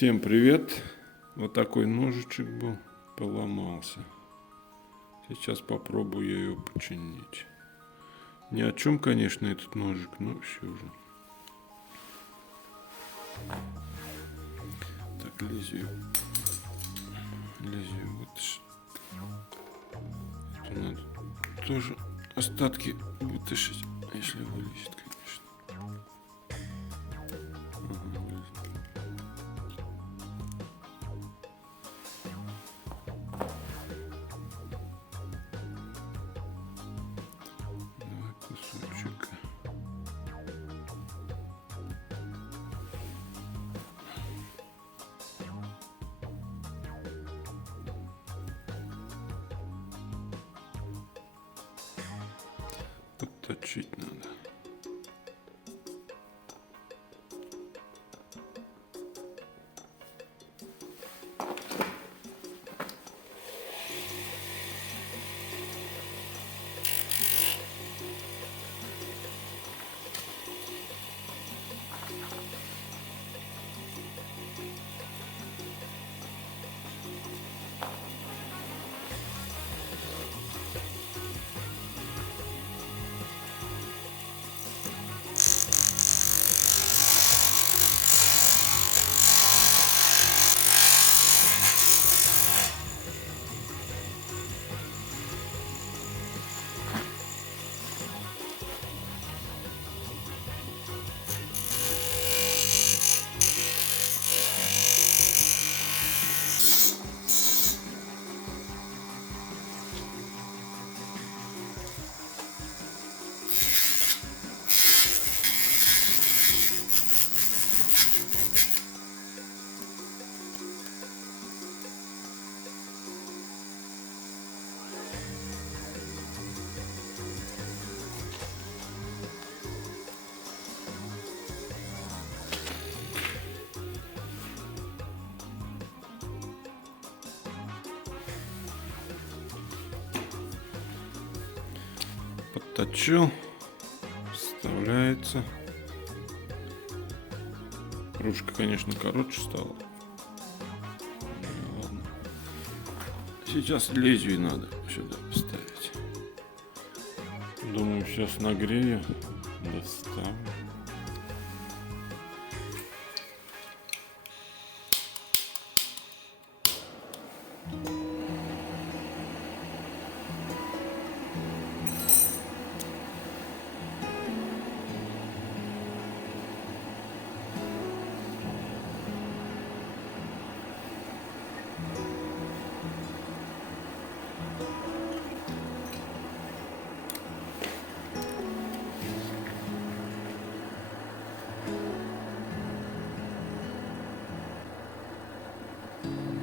Всем привет! Вот такой ножичек был, поломался. Сейчас попробую ее починить. Ни о чем, конечно, этот ножик, но все же. Так, лезвие вытащить. Это надо тоже остатки вытащить, если вылезет, конечно. Давай кусочек. Подточить надо. Подточил, вставляется. Ручка, конечно, короче стала. Ну, ладно. Сейчас лезвие надо сюда вставить. Думаю, сейчас нагрею, доставлю.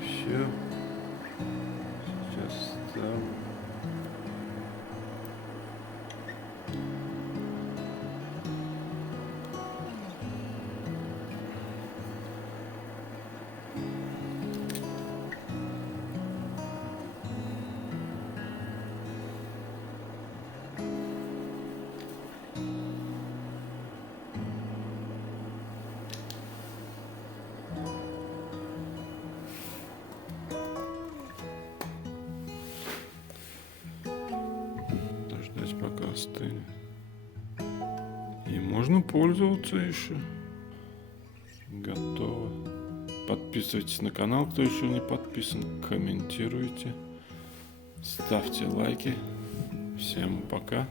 Все. Сейчас ставлю. Дождать, пока остынет. И можно пользоваться еще. Готово. Подписывайтесь на канал, кто еще не подписан. Комментируйте. Ставьте лайки. Всем пока.